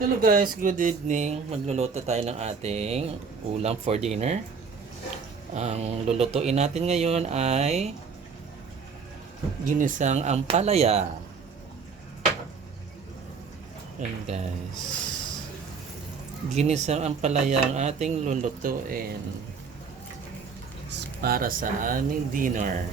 Hello guys, good evening. Magluluto tayo ng ating ulam for dinner. Ang lulutuin natin ngayon ay ginisang ampalaya. Ayan guys. Ginisang ampalaya ang ating lulutuin para sa aming dinner.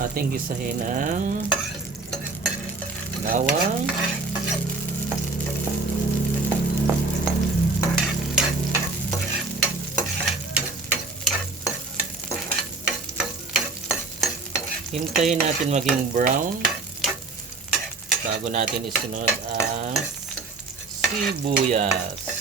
Ating gisahin ng bawang, hintayin natin maging brown bago natin isunod ang sibuyas.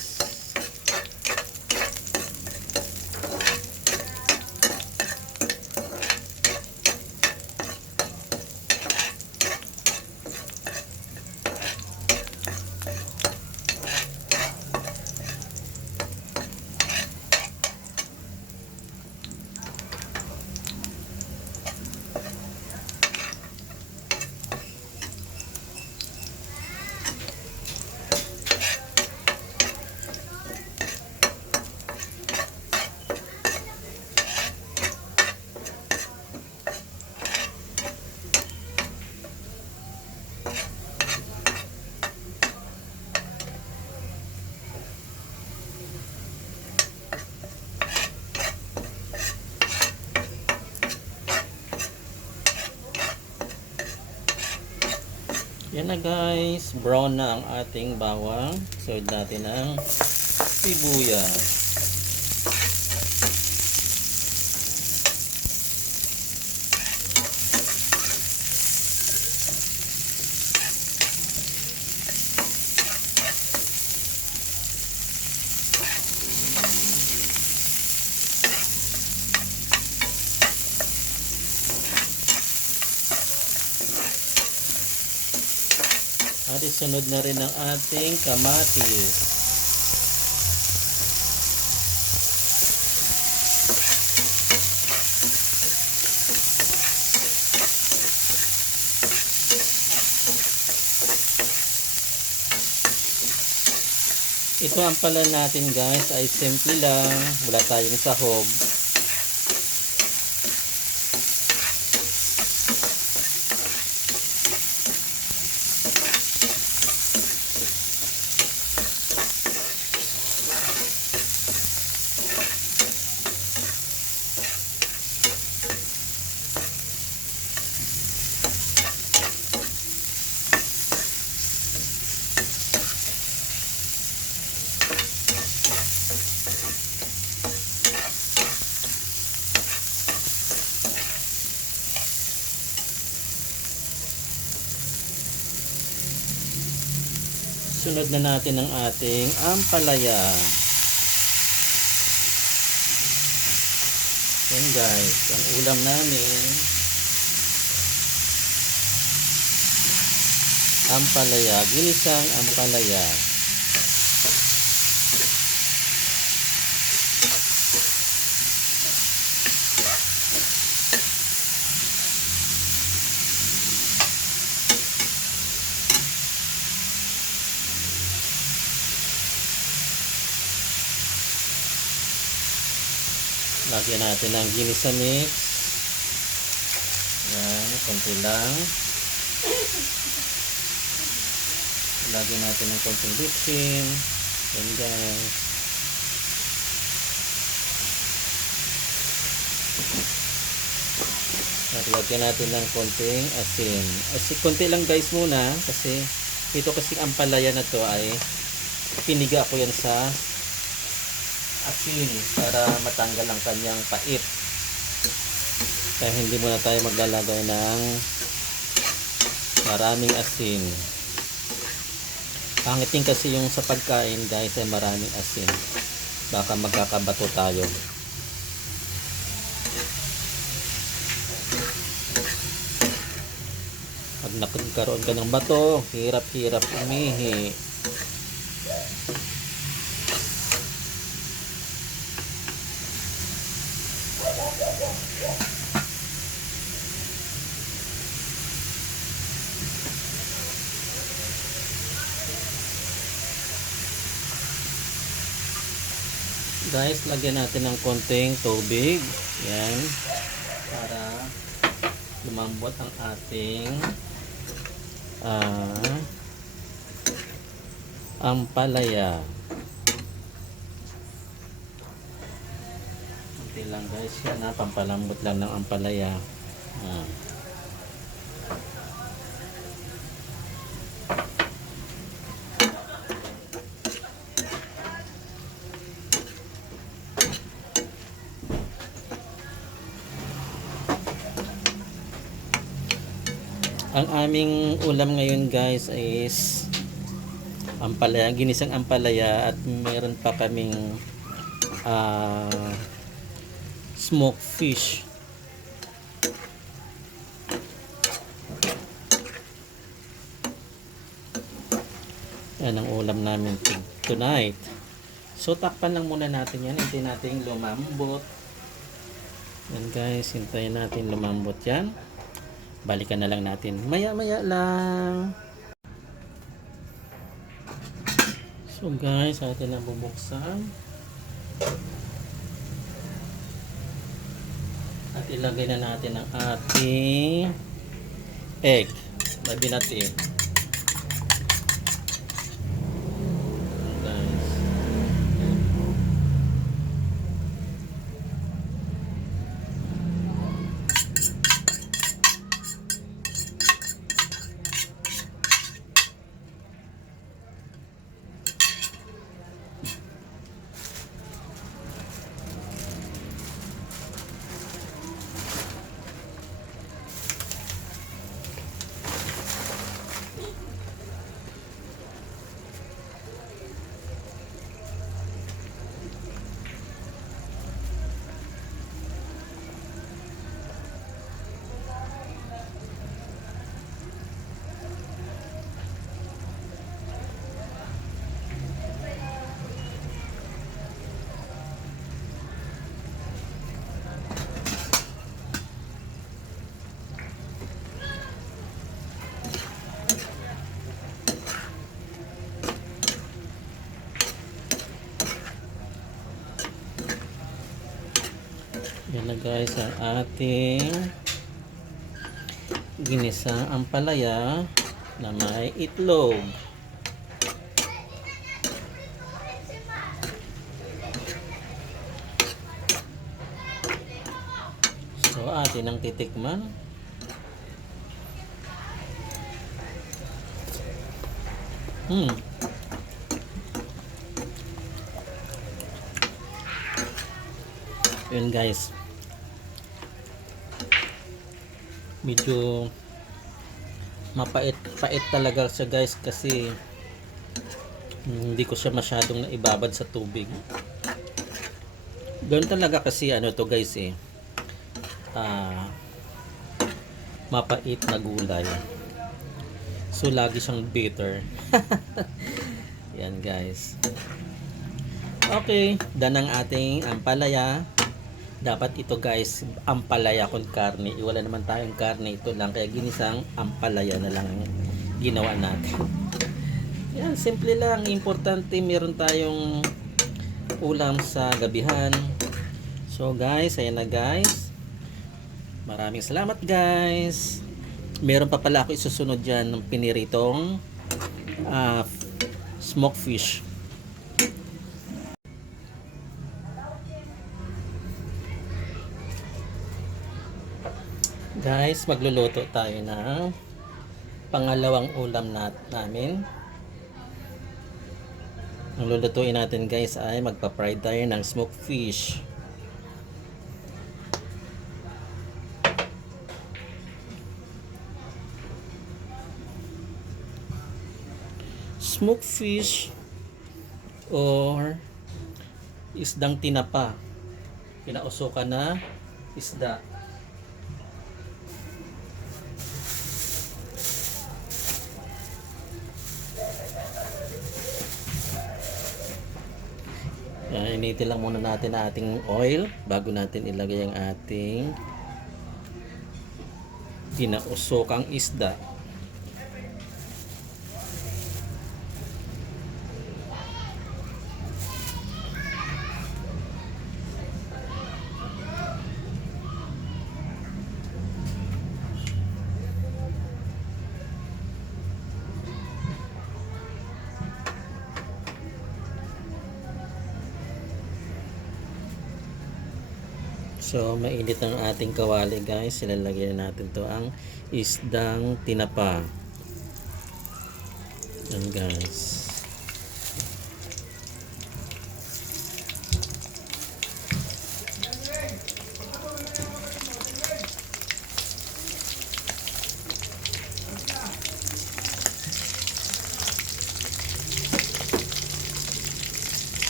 Yan na guys, brown na ang ating bawang. Sunod natin ang sibuyas. At isunod na rin ang ating kamatis. Ito ang pala natin guys ay simple lang, wala tayong sahog. Sunod na natin ang ating ampalaya. Yan guys, ang ulam namin. Ampalaya, ginisang ampalaya. Lagyan natin ng ginisa mix. Yan, konti lang. Lagyan natin ng konting bitchin. Yan guys. At lagyan natin ng konting asin. Konti lang guys muna kasi ito kasi ampalaya na to ay piniga ko yan sa asin para matanggal ang kanyang pait. Kaya hindi muna tayo maglalagay ng maraming asin. Pangitin kasi yung sa pagkain guys ay maraming asin. Baka magkakabato tayo. Pag nagkaroon ka ng bato, hirap-hirap umihi. Guys, lagyan natin ng konting tubig. Yan. Para lumambot ang ating ampalaya. Kunti lang guys. Yan na. Pampalambot lang ng ampalaya. Ang aming ulam ngayon guys is ampalaya, ginisang ampalaya, at meron pa kaming smoked fish. Yan ang ulam namin tonight. So takpan lang muna natin yan, hintayin natin lumambot. Yan guys, hintayin natin lumambot yan. Balikan na lang natin maya lang. So guys, atin na bubuksan at ilagay na natin ang ating egg na binati. Yan na guys ang ating ginisang ampalaya na may itlog. So atin ang titikman. Yun guys, medyo mapait talaga siya guys, kasi hindi ko siya masyadong naibabad sa tubig. Ganun talaga kasi ano to guys mapait na gulay, so lagi siyang bitter. Yan guys. Okay, dan ang ating ampalaya. Dapat ito guys, ampalaya con karne. Wala naman tayong karne, ito lang. Kaya ginisang ampalaya na lang ang ginawa natin. Yan, simple lang. Importante meron tayong ulam sa gabihan. So guys, ayan na guys. Maraming salamat guys. Meron pa pala ako isusunod dyan ng piniritong smoked fish. Guys, magluluto tayo ng pangalawang ulam namin. Ang lulutuin natin guys ay magpa-fry tayo ng smoked fish. Smoked fish or isdang tinapa. Pinausukan na isda. Initin lang muna natin ang ating oil bago natin ilagay ang ating pinausokang isda. So, mainit ang ating kawali guys. Ilalagay natin to ang isdang tinapa. Yan guys.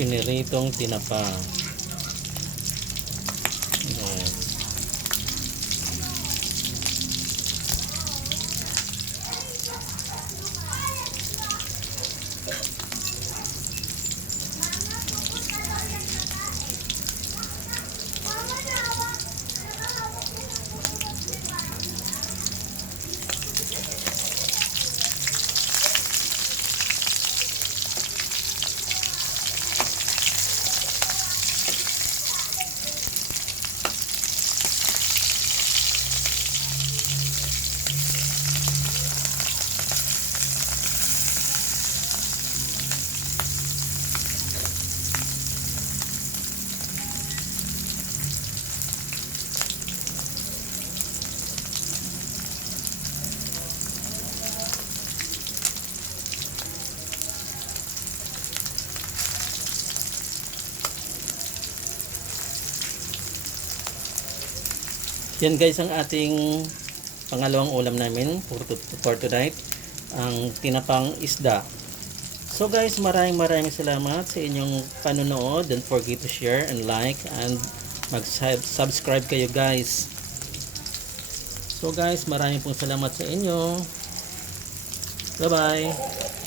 Piniritong tinapa. Ayan. Yan guys ang ating pangalawang ulam namin for tonight, ang tinapang isda. So guys, maraming salamat sa inyong panonood. Don't forget to share and like and mag-subscribe kayo guys. So guys, maraming pong salamat sa inyo. Bye bye.